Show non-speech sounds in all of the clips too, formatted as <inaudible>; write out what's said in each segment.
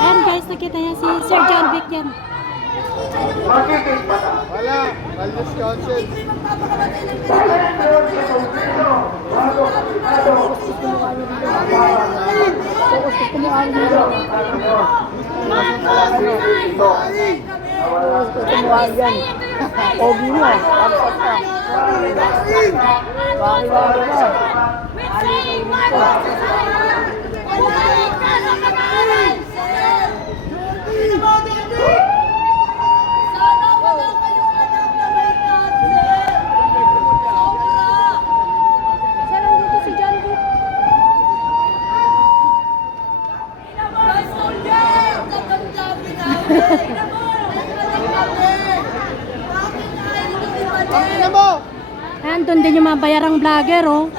Ayan guys, nakita niya si Sir John Vic yan. Wala. Values Council. Pogi mo. Absat ka. Bakit ba? Bakit ayaw nyo ibalik? Ano mo? Ayan, doon din yung mga bayarang vlogger, oh.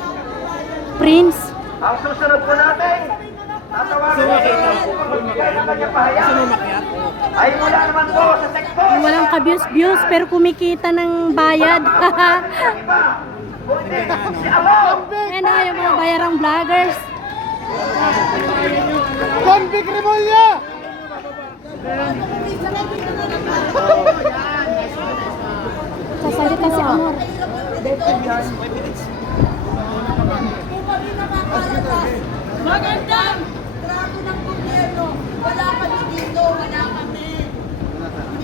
Prince. Ang susunod po natin, Ay mula naman po sa sektor. Walang ka-views-views, pero kumikita ng bayad. <laughs> Oh, yung mga bayarang vloggers. Convict Remulla! Sasalita si Amor. Magandang gobyerno. Wala kami dito. Wala kami.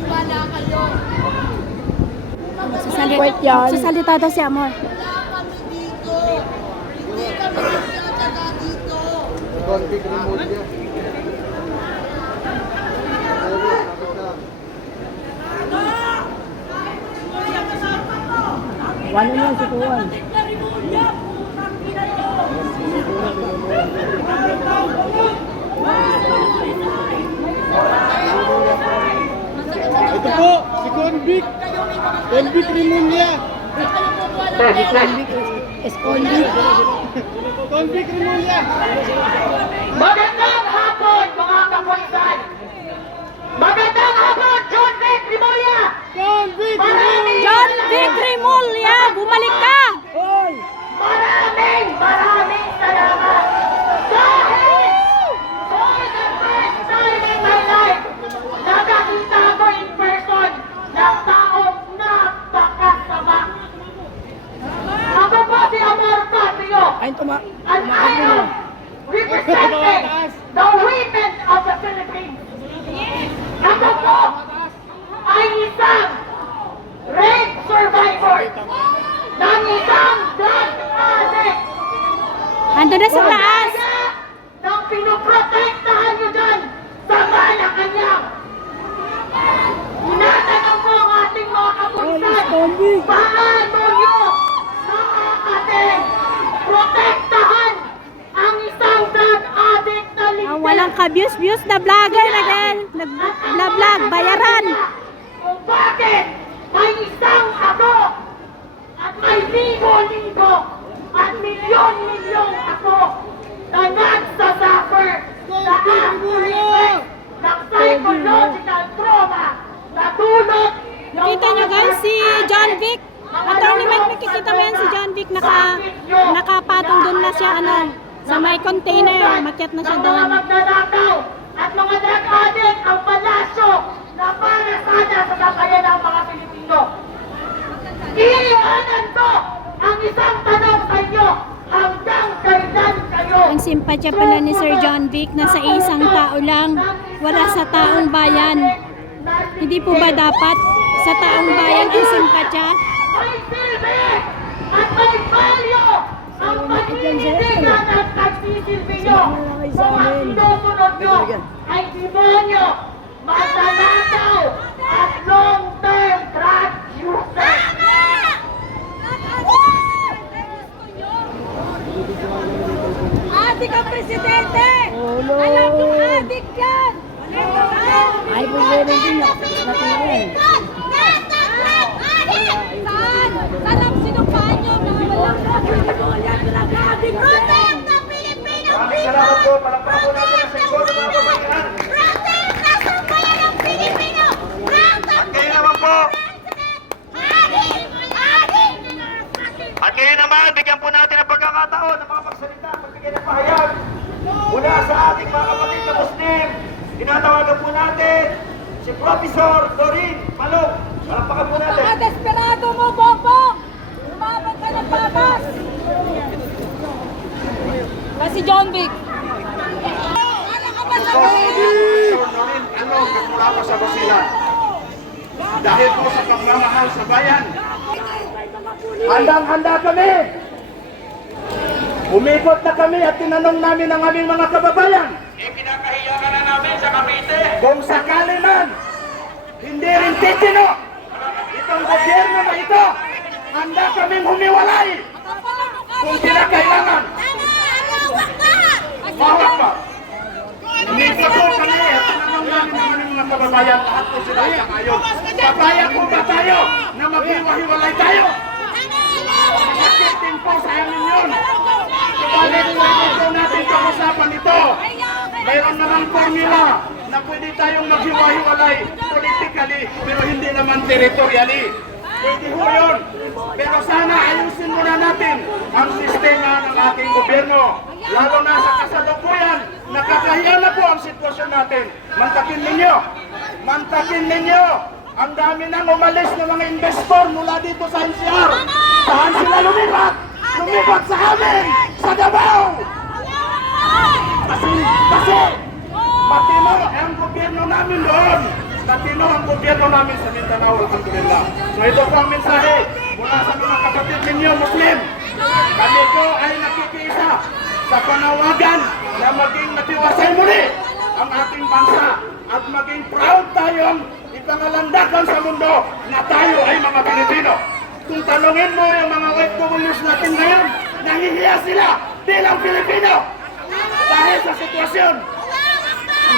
Wala kayo. Sasalita, sasalita daw si Amor. Wala kami dito. Hindi kami nagtataga dito. Convict Remulla. Wala niya si Kuwan. Ito po, si Convict. Convict Remulla. Convict Remulla. Magandang hapon mga kapulisan. Magandang hapon, John Vic Rimolia. Convict Maraming, John Vic Remulla, bumalik ka! Maraming, maraming ka-views-views na vlogger na din. Nag-vlog, bayaran. Kung bakit may isang ako at may libo-libo at milyon-milyong ako na nagsasuffer sa effects ng psychological trauma na dulot ng Kita nyo guys, si John Vic. Attorney Mike, nakikita mo yan si John Vic. Naka, nakapatong doon na siya, ano, sa may container. Makyat na siya doon. magnanakaw at mga drug addict ang palasyo na para sana sa kakayan ng mga Pilipino. Iiwanan ko ang isang tanong sa inyo hanggang kailan kayo Ang simpatya pala ni Sir John Vic na sa isang tao lang, wala sa taong bayan. Hindi po ba dapat sa taong bayan ang simpatya? may silbi at may value ang paninindigan at pagsisilbi nyo. Kung ang sinusunod nyo ay demonyo, masalataw bigyan po natin ang pagkakataon ng mga magsalita, magbigyan ng pahayag mula sa ating mga kapatid na Muslim. Tinatawagan po natin si Professor Dorin Malong. Palapakan po natin. Mga desperado mo, Bongbong! Umabot ka ng patas! Kasi ah, John Big. Para ano ka ba sa Ano nagmula ko sa kusina? Dahil po sa pagmamahal sa bayan, handang-handa kami! Umikot na kami at tinanong namin ang aming mga kababayan. Ipinakahiya ka na namin sa Cavite. Kung sakali man, hindi rin titino itong gobyerno na ito, handa kaming humiwalay kung kinakailangan. Bawat pa. Pa po kami at tinanong namin ang aming mga kababayan, lahat po sila ay sangayon. Papayag po ba tayo na maghiwa-hiwalay tayo? Bakit din po sa amin yun? Subalit sa ito natin pag-usapan ito. Mayroon namang formula na pwede tayong maghiwa-hiwalay politically pero hindi naman territorially. Pwede ho yun. Pero sana ayusin muna natin ang sistema ng ating gobyerno. Lalo na sa kasalukuyan, nakakahiya na po ang sitwasyon natin. Mantakin ninyo, mantakin ninyo. Ang dami nang umalis ng mga investor mula dito sa NCR. Saan sila lumipat? Lumipat sa amin! Sa Davao! Kasi, kasi, matino ang gobyerno namin doon. Matino ang gobyerno namin sa Mindanao, alhamdulillah. So ito po ang mensahe mula sa mga kapatid ninyo, Muslim. Kami po ay nakikiisa sa panawagan na maging matiwasay muli ang ating bansa at maging proud tayong ipangalandakan sa mundo na tayo ay mga Pilipino. Tanungin mo yung mga white communists natin ngayon, nahihiya sila bilang Pilipino dahil sa sitwasyon.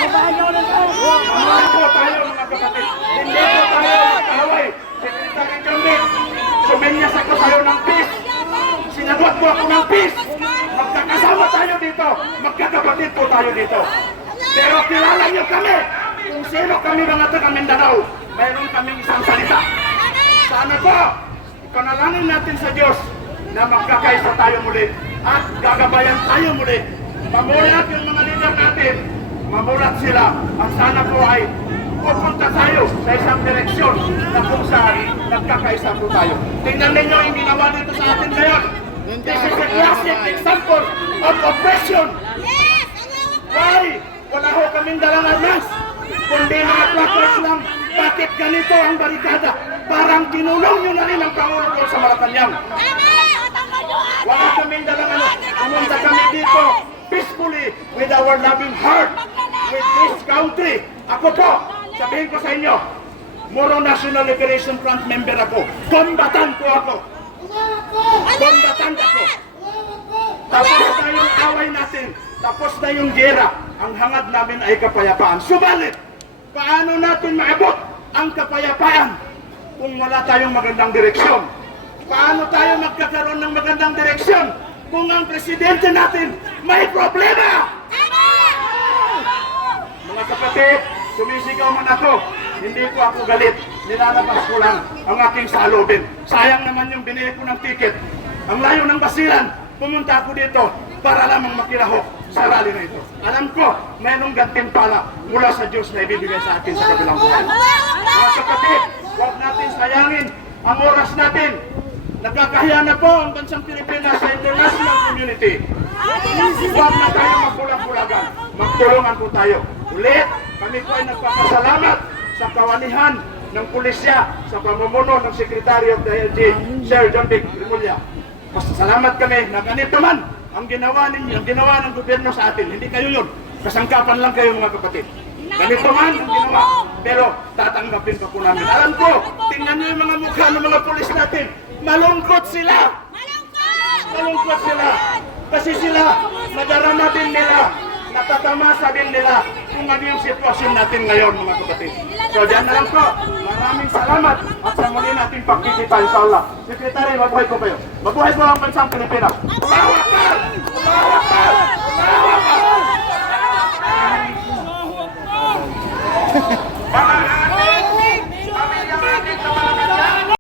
Mahal po tayo mga kapatid. Hindi po tayo nagkahaway. Secretary Jambit, sumenyas ako sa'yo ng peace. Sinagot mo ako ng peace. Magkakasama tayo dito. Magkakapatid po tayo dito. Pero kilala niyo kami. Kung sino kami mga taga Mindanao, mayroon kaming isang salita. Sana po, ipanalangin natin sa Diyos na magkakaisa tayo muli at gagabayan tayo muli. Mamulat yung mga leader natin, mamulat sila at sana po ay pupunta tayo sa isang direksyon na kung saan nagkakaisa po tayo. Tingnan ninyo yung ginawa dito sa atin ngayon. This is a classic example of oppression. Why? Wala ho kaming dalang armas. Kundi mga placards lang. Bakit ganito ang barikada? Parang kinulong nyo na rin ang Pangulo sa Malacanang. Wala kaming dalang ano. Pumunta kami dito peacefully with our loving heart with this country. Ako po, sabihin ko sa inyo, Moro National Liberation Front member ako. Kombatan po ako. Kombatan ako. Tapos na yung away natin. Tapos na yung gera. Ang hangad namin ay kapayapaan. Subalit, paano natin maabot ang kapayapaan kung wala tayong magandang direksyon? Paano tayo magkakaroon ng magandang direksyon kung ang presidente natin may problema? Mga kapatid, sumisigaw man ako. Hindi po ako galit. Nilalabas ko lang ang aking salubin. Sayang naman yung binili ko ng ticket. Ang layo ng basilan, pumunta ako dito para lamang makilahok sa rally na ito. Alam ko, mayroong gantimpala mula sa Diyos na ibibigay sa atin sa kabilang buhay. Mga kapatid, huwag natin sayangin ang oras natin. Nagkakahiya na po ang bansang Pilipinas sa international community. Huwag na tayo magbulag-bulagan. Magtulungan po tayo. Ulit, kami po ay nagpapasalamat sa kawanihan ng pulisya sa pamumuno ng Secretary of the LG, Sir John Vic Rimulya. Pasalamat kami na ganito man ang ginawa ninyo, ang ginawa ng gobyerno sa atin. Hindi kayo yun. Kasangkapan lang kayo mga kapatid. Ganito man ang ginawa. Pero tatanggapin pa po namin. Alam ko, tingnan niyo yung mga mukha ng mga pulis natin. Malungkot sila. Malungkot sila. Kasi sila, nadarama din nila, natatamasa din nila kung ano yung sitwasyon natin ngayon mga kapatid. So dyan na lang po. Maraming salamat at sa muli natin pagkikita inshallah. Sekretary, mabuhay po kayo. Mabuhay po ang bansang Pilipinas. Bawat ka!